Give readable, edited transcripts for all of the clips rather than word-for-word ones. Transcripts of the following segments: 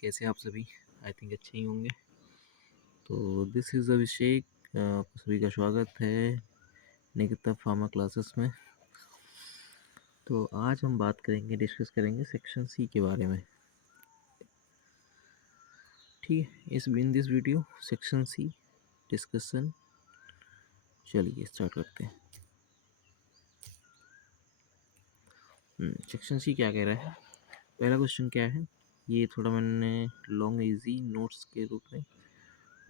कैसे आप सभी? आई थिंक अच्छे ही होंगे। तो दिस इज़ अभिषेक, आप सभी का स्वागत है निकिता फार्मा क्लासेस में। तो आज हम बात करेंगे, डिस्कस करेंगे सेक्शन सी के बारे में। ठीक है, in this video section C discussion. चलिए स्टार्ट करते हैं। सेक्शन सी क्या कह रहा है? पहला क्वेश्चन क्या है? ये थोड़ा मैंने लॉन्ग इजी नोट्स के रूप में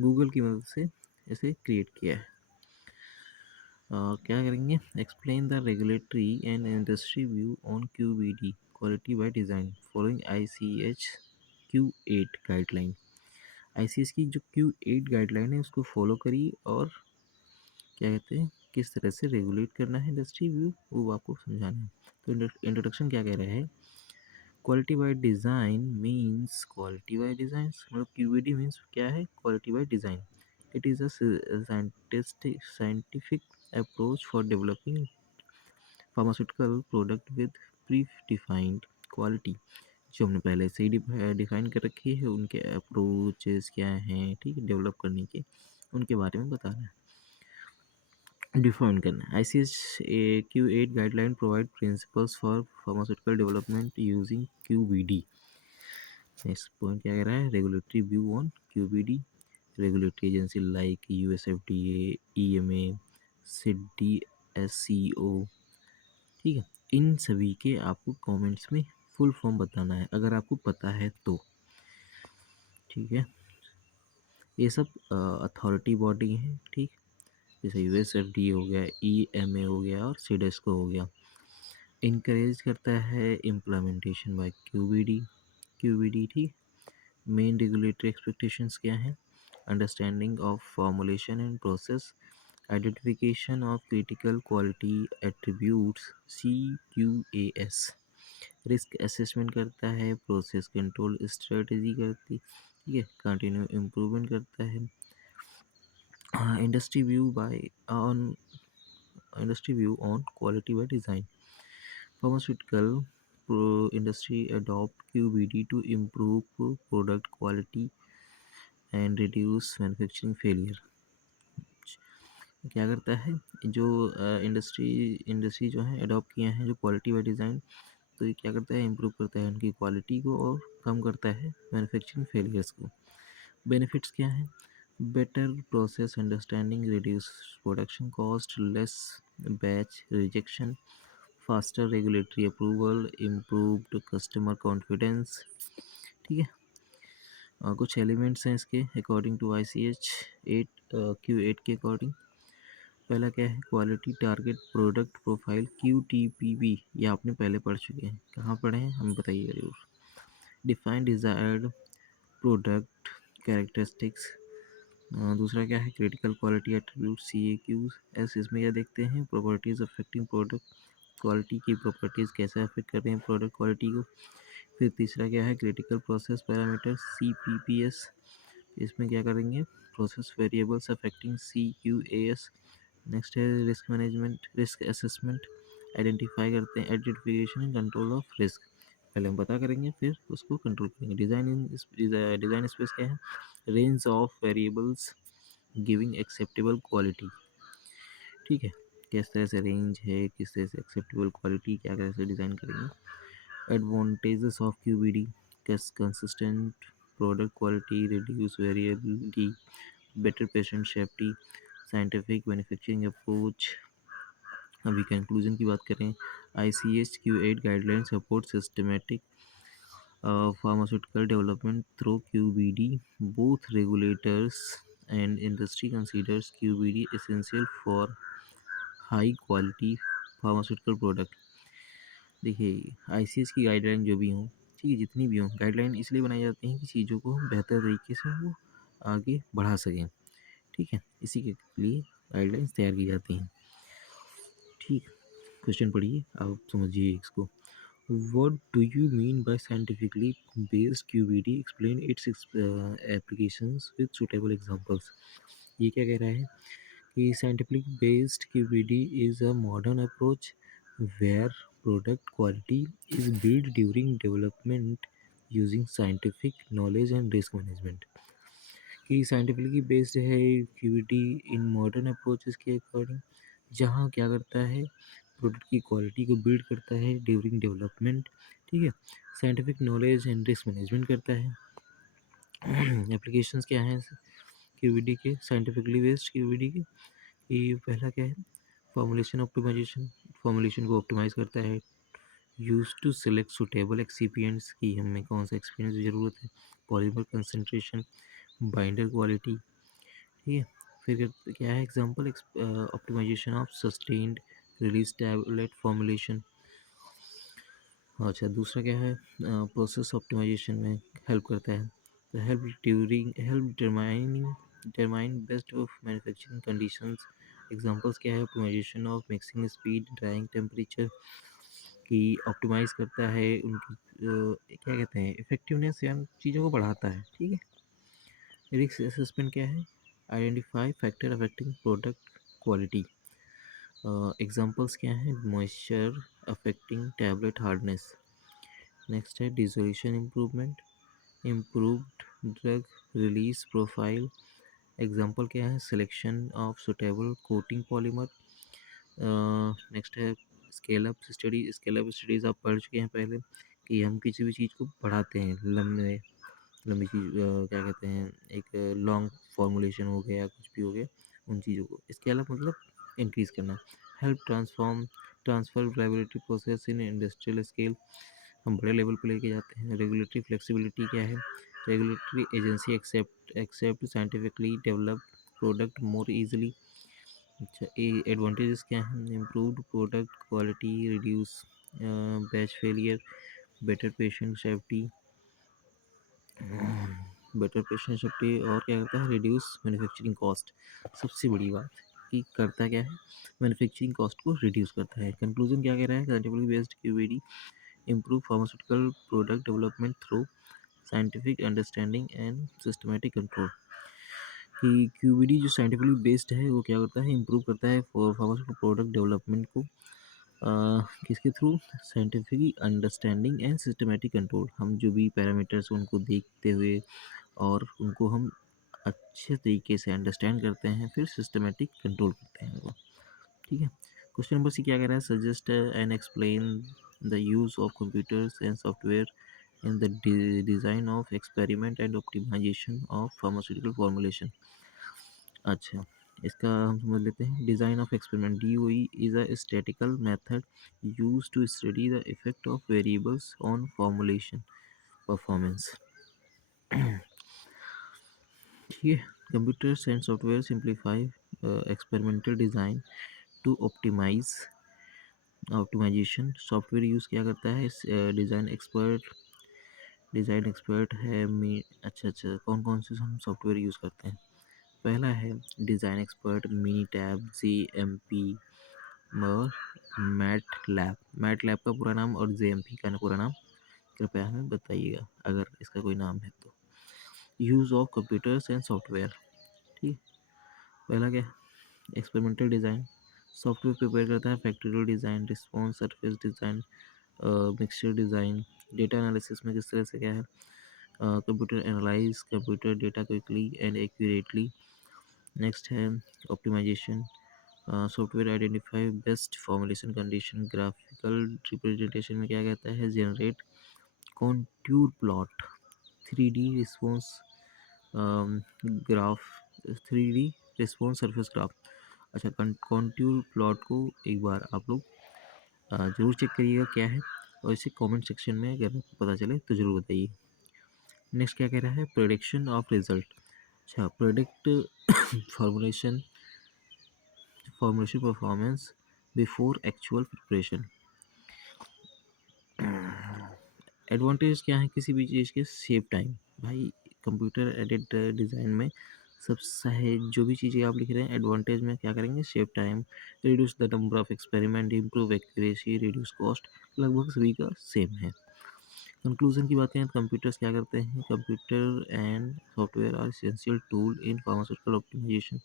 गूगल की मदद से इसे क्रिएट किया है। क्या करेंगे? Explain the regulatory and industry view on QBD quality by design following ICH Q8 guideline. ICH की जो Q8 गाइडलाइन है उसको फॉलो करिए और क्या कहते हैं किस तरह से रेगुलेट करना है इंडस्ट्री व्यू वो आपको समझाना है। तो इंट्रोडक्शन क्या कह रहा है? Quality by design means quality by design मतलब QBD मीन्स क्या है? Quality by design. It is a scientific approach for developing pharmaceutical product with predefined quality। जो हमने पहले से ही डिफाइन कर रखी है, उनके अप्रोचेस क्या हैं, ठीक है, डेवलप करने के उनके बारे में बताना है, डिफाइन करना है। ICH Q8 guideline provide principles for pharmaceutical development using QBD। Next point क्या कह रहा है? Regulatory view on QBD। Regulatory agency like USFDA, EMA, SIDD, SCO, ठीक है, इन सभी के आपको कमेंट्स में फुल फॉर्म बताना है अगर आपको पता है तो, ठीक है। ये सब अथॉरिटी बॉडी हैं, ठीक, जैसे USFDA हो गया, EMA हो गया और SIDESCO हो गया। इनकरेज करता है इम्प्लीमेंटेशन बाय QBD, ठीक। मेन रेगुलेटरी एक्सपेक्टेशंस क्या हैं? Understanding of formulation and process, identification of critical quality attributes CQAS, risk assessment करता है, प्रोसेस कंट्रोल स्ट्रेटजी करती, ठीक है, कंटिन्यू इम्प्रूवमेंट करता है। Industry view on quality by design. Pharmaceutical industry adopt QBD to improve product quality and reduce manufacturing failure। क्या करता है? जो इंडस्ट्री जो है अडॉप्ट किए हैं जो क्वालिटी बाय डिज़ाइन, तो ये क्या करता है? इम्प्रूव करता है उनकी क्वालिटी को और कम करता है मैन्युफैक्चरिंग फेलियर्स को। बेनिफिट्स क्या हैं? Better process understanding, reduce production cost, less batch rejection, faster regulatory approval, improved customer confidence, ठीक है। कुछ एलिमेंट्स हैं इसके अकॉर्डिंग टू ICH Q8 के अकॉर्डिंग। पहला क्या है? Quality target product profile QTPP, ये आपने पहले पढ़ चुके हैं। कहाँ पढ़े हैं हमें बताइएगा जरूर। Define desired product characteristics. दूसरा क्या है? Critical quality attribute CAQs। इसमें क्या देखते हैं? प्रॉपर्टीज अफेक्टिंग प्रोडक्ट क्वालिटी की प्रॉपर्टीज़ कैसे अफेक्ट कर रहे हैं प्रोडक्ट क्वालिटी को। फिर तीसरा क्या है? Critical process parameter CPPS। इसमें क्या करेंगे? Process variables affecting CQAS। Next है risk management, risk assessment, identify करते हैं identification and control of risk. पहले हम पता करेंगे फिर उसको कंट्रोल करेंगे। डिज़ाइन स्पेस क्या है? Range of variables giving acceptable quality, ठीक है, किस तरह से रेंज है, किस तरह से एक्सेप्टेबल क्वालिटी, क्या कैसे डिज़ाइन करेंगे। Advantages of QBD, consistent product quality, reduce variability, better patient safety, scientific manufacturing approach. अभी कंक्लूजन की बात करें, ICH Q8 guideline support systematic pharmaceutical development through QBD. Both regulators and industry considers QBD essential for high quality pharmaceutical product। देखिए ICH की guideline जो भी हों, ठीक है, जितनी भी हों, गाइडलाइन इसलिए बनाई जाती हैं कि चीज़ों को बेहतर तरीके से वो आगे बढ़ा सकें, ठीक है, इसी के लिए गाइडलाइंस तैयार की जाती हैं, ठीक। क्वेश्चन पढ़िए, आप समझिए इसको। What do you mean by scientifically based QBD? Explain its applications with suitable examples। ये क्या कह रहा है कि scientifically based QBD is a modern approach where product quality is built during development using scientific knowledge and risk management. कि scientifically based है क्यूबीडी in modern approaches के according, जहाँ क्या करता है प्रोडक्ट की क्वालिटी को बिल्ड करता है ड्यूरिंग डेवलपमेंट। ठीक है, scientific knowledge and risk management करता है। एप्लीकेशंस क्या हैं क्यूबीडी के, साइंटिफिकली बेस्ड क्यूबीडी के? कि पहला क्या है, फॉर्मुलेशन ऑप्टिमाइजेशन, फॉर्मुलेशन को ऑप्टिमाइज़ करता है। Use to select suitable excipients, की हमें कौन सा एक्सपीरियंस की ज़रूरत है। Polymer concentration, binder quality. ठीक है, फिर क्या है example optimization of sustained release tablet formulation. अच्छा, दूसरा क्या है प्रोसेस ऑप्टिमाइजेशन में हेल्प करता है, help determine best of manufacturing conditions. Examples क्या है, optimization of mixing speed, drying temperature, की ऑप्टिमाइज़ करता है उनकी क्या कहते हैं इफ़ेक्टिवनेस या चीज़ों को बढ़ाता है। ठीक है, रिस्क असेसमेंट क्या है, identify factor affecting product quality. Examples क्या हैं, moisture affecting tablet hardness. Next है dissolution improvement, improved drug release profile. Example क्या है, selection of suitable coating polymer. Next है scale up study, scale up studies आप पढ़ चुके हैं पहले, कि हम किसी भी चीज़ को बढ़ाते हैं, लंबी चीज़ क्या कहते हैं, एक लॉन्ग फॉर्मुलेशन हो गया, कुछ भी हो गया, उन चीज़ों को स्केल अप मतलब इंक्रीज़ करना। Help transfer reliability process in industrial scale, हम बड़े लेवल पे लेके जाते हैं। रेगुलेटरी फ्लेक्सिबिलिटी क्या है, regulatory agency accept scientifically develop product more easily. अच्छा, एडवांटेजेस क्या हैं, improved product quality, reduce batch failure, better patient safety, और क्या करता है, रिड्यूस मैन्युफैक्चरिंग कॉस्ट। सबसे बड़ी बात कि करता क्या है, मैन्युफैक्चरिंग कॉस्ट को रिड्यूस करता है। कंक्लूजन क्या कह रहा है, scientifically based QBD improve pharmaceutical product development through scientific understanding and systematic control। कि क्यूबीडी जो साइंटिफिकली बेस्ड है वो क्या करता है, इम्प्रूव करता है फार्मास्यूटिकल प्रोडक्ट डेवलपमेंट को किसके through, scientific understanding and systematic control. हम जो भी पैरामीटर्स उनको देखते हुए और उनको हम अच्छे तरीके से अंडरस्टैंड करते हैं, फिर सिस्टमेटिक कंट्रोल करते हैं वो। ठीक है, क्वेश्चन नंबर सी क्या कह रहा है, suggest and explain the use of computers and software in the design of experiment and optimization of pharmaceutical formulation. अच्छा, इसका हम समझ लेते हैं। Design of experiment, DOE is a statistical method use to study the effect of variables on formulation performance. ठीक है, computers and software simplify experimental design to optimization. Software use क्या करता है, डिज़ाइन एक्सपर्ट है अच्छा, कौन कौन से हम सॉफ्टवेयर यूज़ करते हैं। पहला है design expert, mini tab, JMP और मैट लैब का पूरा नाम और JMP का पूरा नाम कृपया हमें बताइएगा अगर इसका कोई नाम है तो। Use of computers and software. ठीक, पहला क्या, एक्सपेरिमेंटल डिज़ाइन, सॉफ्टवेयर प्रिपेयर करता है factorial design, response surface design, mixture design. Data analysis में किस तरह से क्या है, computer analyse computer data quickly and accurately. Next है optimisation, software identify best formulation condition. Graphical representation में क्या कहता है, generate contour plot, 3D response graph, 3D response surface graph. अच्छा, कॉन्टूर प्लॉट को एक बार आप लोग ज़रूर चेक करिएगा क्या है, और इसे कमेंट सेक्शन में अगर आपको पता चले तो ज़रूर बताइए। नेक्स्ट क्या कह रहा है, प्रेडिक्शन ऑफ रिजल्ट। अच्छा, predict formulation performance before actual preparation. Advantage क्या है किसी भी चीज़ के, सेव टाइम। भाई कंप्यूटर एडेड डिज़ाइन में सब सही जो भी चीज़ें आप लिख रहे हैं, एडवांटेज में क्या करेंगे, save time, reduce the number of experiment, improve accuracy, reduce cost, लगभग सभी का सेम है। कंक्लूजन की बात करें तो कंप्यूटर्स क्या करते हैं, computer and software are essential tool in pharmaceutical optimization.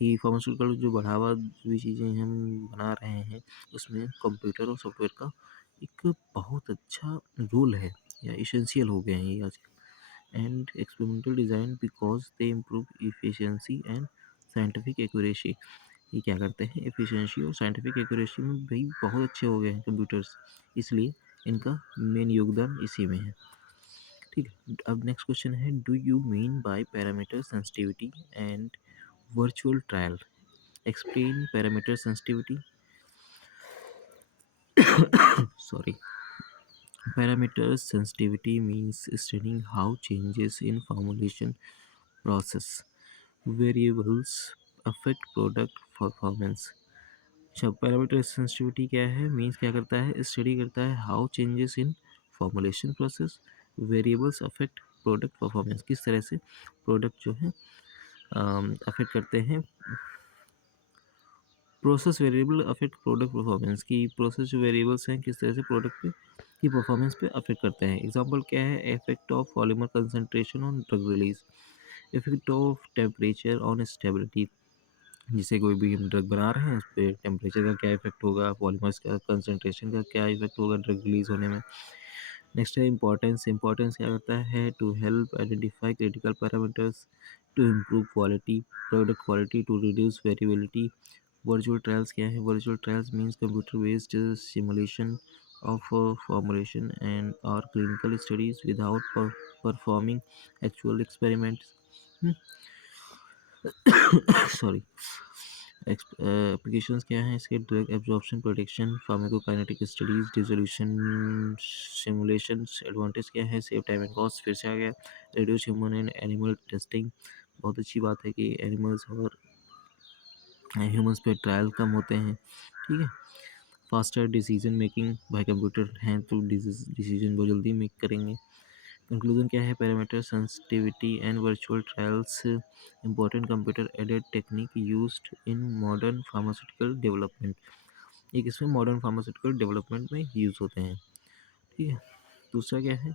कि फार्मास्यूटिकल जो बढ़ावा जो भी चीज़ें हम बना रहे हैं उसमें कंप्यूटर और सॉफ्टवेयर का एक बहुत अच्छा रोल है। या इसेंशियल हो गए हैं ये आजकल। And experimental design because they improve efficiency and scientific accuracy. ये क्या करते हैं, एफिशिएंसी और साइंटिफिक एक्यूरेसी में भाई बहुत अच्छे हो गए हैं कंप्यूटर्स, इसलिए इनका मेन योगदान इसी में है। ठीक है, अब नेक्स्ट क्वेश्चन है, do you mean by parameter sensitivity and virtual trial? Explain parameter sensitivity. Sorry. Parameter sensitivity means studying how changes in formulation process variables affect product performance। अच्छा, पैरामीटर सेंसिटिविटी क्या है, मीन्स क्या करता है, study करता है how changes in formulation process variables affect product performance, किस तरह से प्रोडक्ट जो है अफेक्ट करते हैं, process variable affect product performance की, प्रोसेस जो वेरिएबल्स हैं किस तरह से प्रोडक्ट पे की परफॉर्मेंस पे अफेक्ट करते हैं। एग्जांपल क्या है, effect of polymer concentration on drug release, effect of temperature on stability, जिसे कोई भी हम ड्रग बना रहे हैं उस पर टेम्परेचर का क्या इफेक्ट होगा, पॉलीमर्स का कंसंट्रेशन का क्या इफेक्ट होगा ड्रग रिलीज होने में। नेक्स्ट है इंपॉर्टेंस। इंपॉर्टेंस क्या करता है, to help identify critical parameters to improve quality, product quality, to reduce variability. Virtual trials क्या है, virtual trials means computer based simulation of formulation and or clinical studies without performing actual experiments. Sorry. Applications क्या हैं इसके, drug absorption protection, pharmacokinetic studies, dissolution simulations. Advantage क्या है, save time and cost, फिर से आ गया, reduce human and animal testing, बहुत अच्छी बात है कि एनिमल्स और ह्यूमंस पे ट्रायल कम होते हैं। ठीक है, फास्टर डिसीजन मेकिंग, भाई कंप्यूटर हैं तो डिसीजन बहुत जल्दी मेक करेंगे। कंक्लूजन क्या है, parameter sensitivity and virtual trials important computer aided technique used in modern pharmaceutical development. एक इसमें मॉडर्न फार्मास्यूटिकल डेवलपमेंट में यूज़ होते हैं। ठीक है, दूसरा क्या है,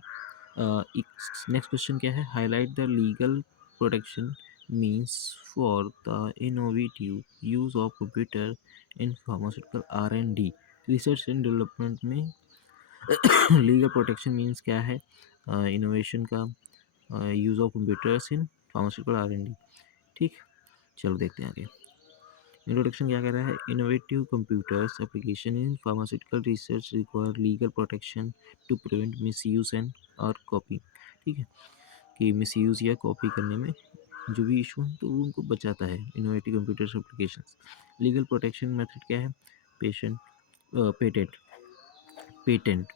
नेक्स्ट क्वेश्चन क्या है, highlight the legal protection means for the innovative use of computer in pharmaceutical R&D, research and development में लीगल प्रोटेक्शन मीन्स क्या है, इनोवेशन का use of computers in pharmaceutical R&D। ठीक, चलो देखते हैं आगे। इंट्रोडक्शन क्या कह रहा है, innovative computers application in pharmaceutical research require legal protection to prevent misuse and और कॉपी। ठीक है, कि मिसयूज़ या कॉपी करने में जो भी इशू है तो वो उनको बचाता है innovative computers applications. Legal protection method क्या है, पेशेंट पेटेंट,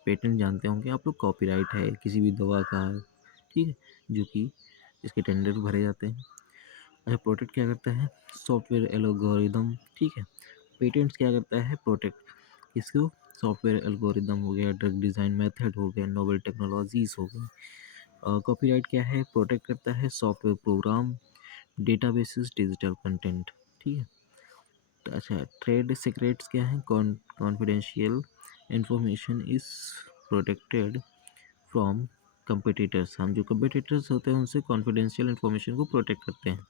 पेटेंट जानते होंगे आप लोग, कॉपीराइट है किसी भी दवा का, ठीक है, जो कि इसके टेंडर भरे जाते हैं। अच्छा, प्रोटेक्ट क्या करता है, सॉफ्टवेयर एल्गोरिदम। ठीक है, पेटेंट्स क्या करता है, प्रोटेक्ट इसको, सॉफ्टवेयर एल्गोरिदम हो गया, ड्रग डिज़ाइन मेथड हो गया, नोवेल टेक्नोलॉजीज हो गई। कॉपीराइट क्या है, प्रोटेक्ट करता है software program, databases, digital content. ठीक है, तो अच्छा, ट्रेड सीक्रेट्स क्या है, confidential information is protected from competitors, हम जो कंपिटिटर्स होते हैं उनसे कॉन्फिडेंशियल इंफॉर्मेशन को प्रोटेक्ट करते हैं।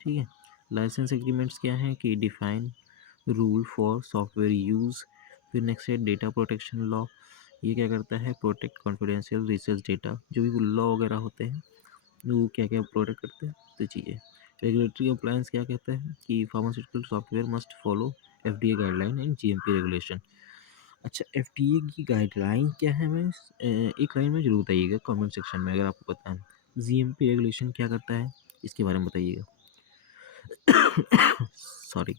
ठीक है, लाइसेंस एग्रीमेंट्स क्या हैं, कि define rule for software use. फिर नेक्स्ट है डेटा प्रोटेक्शन लॉ, ये क्या करता है, प्रोटेक्ट कॉन्फिडेंशियल रिसर्च डेटा, जो भी लॉ वगैरह होते हैं वो क्या क्या प्रोटेक्ट करते हैं, तो चीज़ें। रेगुलेटरी कंप्लायंस क्या कहता है, कि pharmaceutical software must follow FDA guideline and GMP regulation. अच्छा, FDA की गाइडलाइन क्या है, मैं एक लाइन में जरूर बताइएगा कमेंट सेक्शन में अगर आपको पता है। GMP रेगुलेशन क्या करता है, इसके बारे में बताइएगा। सॉरी।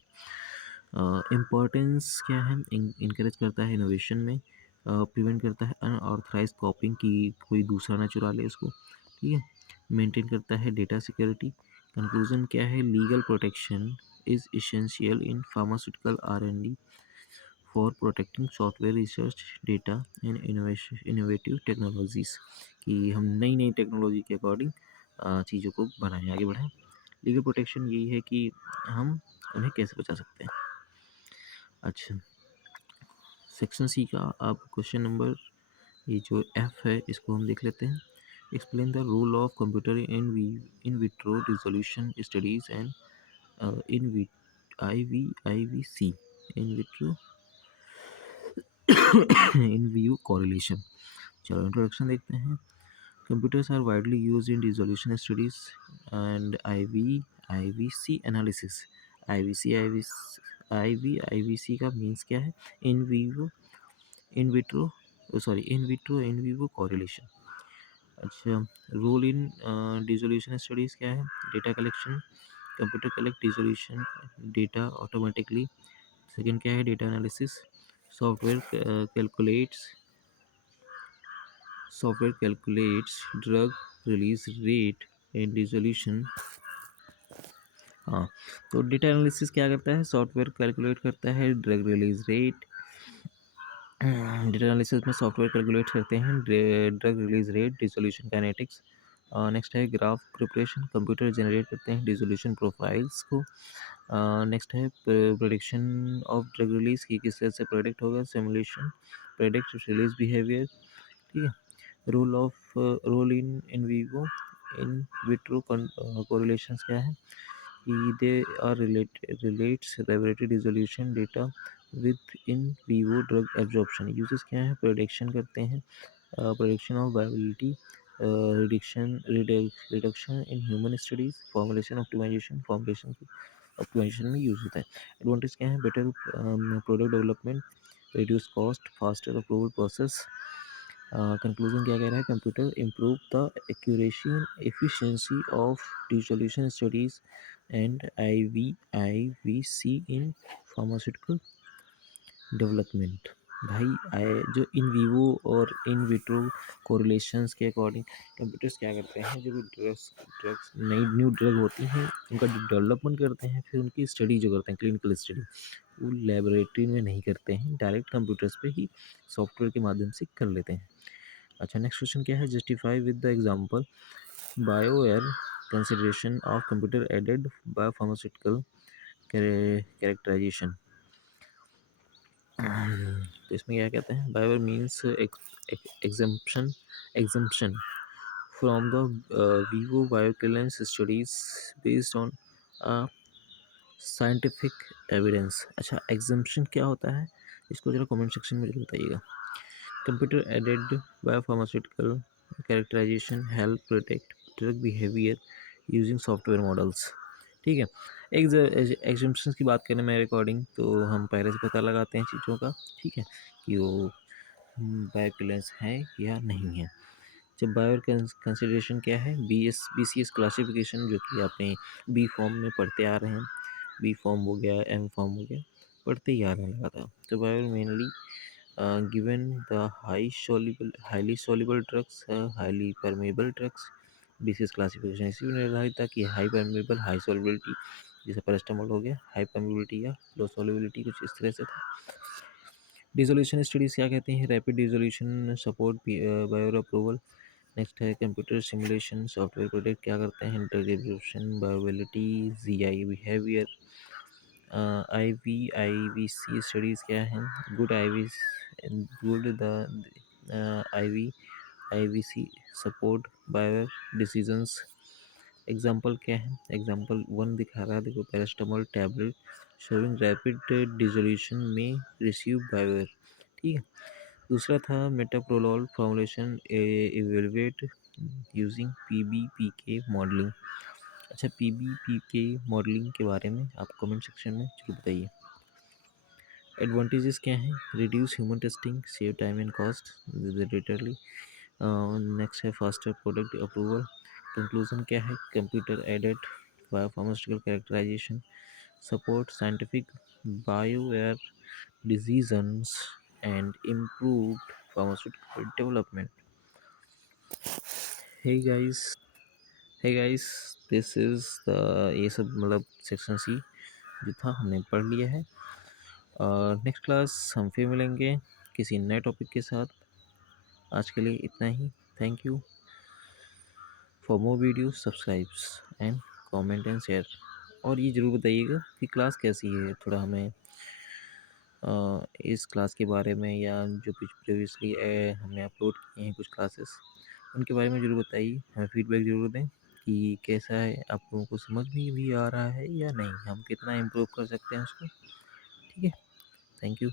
इम्पोर्टेंस क्या है, इनकरेज करता है इनोवेशन में, प्रिवेंट करता है अनऑथराइज कॉपिंग की, कोई दूसरा ना चुरा ले इसको। ठीक है, मेंटेन करता है डेटा सिक्योरिटी। कंक्लूजन क्या है, legal protection is essential in pharmaceutical R&D for protecting software research data and innovative technologies, कि हम नई नई टेक्नोलॉजी के अकॉर्डिंग चीज़ों को बनाएं, आगे बढ़ाएं। लीगल प्रोटेक्शन यही है कि हम उन्हें कैसे बचा सकते हैं। अच्छा, सेक्शन सी का अब क्वेश्चन नंबर, ये जो एफ है इसको हम देख लेते हैं। Explain the role of computer in vitro resolution studies and in IVC in vitro in vivo correlation. चलो इंट्रोडक्शन देखते हैं। Computers are widely used in resolution studies and IVC analysis. IVC का मीन्स क्या है? In vivo in vitro in vivo correlation. अच्छा, role in resolution studies क्या है? Data collection, computer collect resolution data automatically. Second क्या है? Data analysis, software calculates drug release rate and resolution. हाँ, तो डेटा एनालिसिस क्या करता है? सॉफ्टवेयर कैलकुलेट करता है drug release rate. Data analysis में सॉफ्टवेयर कैलकुलेट करते हैं drug release rate, resolution kinetics. Next है ग्राफ प्रिपरेशन, कंप्यूटर जनरेट करते हैं रिजोल्यूशन प्रोफाइल्स को। नेक्स्ट है प्रोडिक्शन ऑफ ड्रग रिलीज की किस तरह से प्रोडिक्ट होगा, सिमुलेशन प्रेडिक्ट रिलीज बिहेवियर। ठीक है। Role in vivo in vitro correlations क्या है? They are relates laboratory resolution data with in vivo drug absorption. Uses क्या है? प्रोडिक्शन करते हैं, prediction of viability, reduction in human studies, formulation optimization में use होता है। एडवांटेज क्या है? Better product development, reduce cost, faster approval process. Conclusion क्या कह रहा है? Computer improve the accuracy and efficiency of resolution studies and IVC in pharmaceutical development. भाई जो इन वीवो और इन विट्रो कोरिलेशंस के अकॉर्डिंग कंप्यूटर्स क्या करते हैं? जो भी ड्रग्स नई न्यू ड्रग होती हैं उनका डेवलपमेंट करते हैं, फिर उनकी स्टडी जो करते हैं क्लिनिकल स्टडी, वो लेबोरेटरी में नहीं करते हैं, डायरेक्ट कंप्यूटर्स पे ही सॉफ्टवेयर के माध्यम से कर लेते हैं। अच्छा, नेक्स्ट क्वेश्चन क्या है? Justify with the example biowaiver consideration of computer aided biopharmaceutical characterisation. तो इसमें क्या कहते हैं? Biowaiver means exemption from the vivo bioclearance studies based on scientific evidence. अच्छा, एग्जम्पशन क्या होता है? इसको जरा कमेंट सेक्शन में जरूर बताइएगा। Computer aided biopharmaceutical characterization help protect drug behaviour using software models. ठीक है। एग्जम्पशंस की बात करें मेरे अकॉर्डिंग, तो हम पहले से पता लगाते हैं चीज़ों का, ठीक है, कि वो बायोक्लियरेंस है या नहीं है। जब बायो कंसिडरेशन क्या है? BCS क्लासिफिकेशन, जो कि आपने बी फॉर्म में पढ़ते आ रहे हैं, बी फॉर्म हो गया, एम फॉर्म हो गया, पढ़ते ही आ रहे हैं लगातार। तो bio mainly given the highly soluble drugs, highly permeable drugs. BCS classification इसी में निर्धारित था कि हाई परमेबल, हाई सॉल्युबिलिटी, जैसे पैरास्टामोल हो गया, हाई परमेबिलिटी या लो सॉल्युबिलिटी, कुछ इस तरह से था। डिसोल्यूशन स्टडीज़ क्या कहते हैं? Rapid dissolution support bio approval. Next है कंप्यूटर सिमुलेशन, सॉफ्टवेयर प्रोडक्ट क्या करते हैं? Drug absorption, bioavailability, GI behaviour. IVC studies क्या हैं? Good the IVC support bio decisions. Example क्या है? एग्जाम्पल 1 दिखा रहा है, देखो, paracetamol tablet showing rapid dissolution में रिसीव बायोवेयर। ठीक है। दूसरा था metoprolol formulation evaluate using PBPK modelling. अच्छा, PBPK मॉडलिंग के बारे में आप कमेंट सेक्शन में जरूर बताइए। एडवांटेजेस क्या हैं? Reduce human testing, save time and cost relatedly. Next है फास्टर प्रोडक्ट अप्रूवल। कंक्लूजन क्या है? Computer aided biopharmaceutical characterisation support scientific biowaiver decisions and improved pharmaceutical development. Hey guys, this is the, ये सब मतलब section C जो था हमने पढ़ लिया है। और नेक्स्ट क्लास हम फिर मिलेंगे किसी नए टॉपिक के साथ। आज के लिए इतना ही। Thank you. For more video subscribes and comment and share. और ये ज़रूर बताइएगा कि क्लास कैसी है, थोड़ा हमें इस क्लास के बारे में, या जो प्रीवियसली हमने अपलोड किए हैं कुछ क्लासेस, उनके बारे में ज़रूर बताइए, हमें फीडबैक ज़रूर दें कि कैसा है, आप लोगों को समझ में भी आ रहा है या नहीं, हम कितना इम्प्रूव कर सकते हैं उसको। ठीक है। Thank you.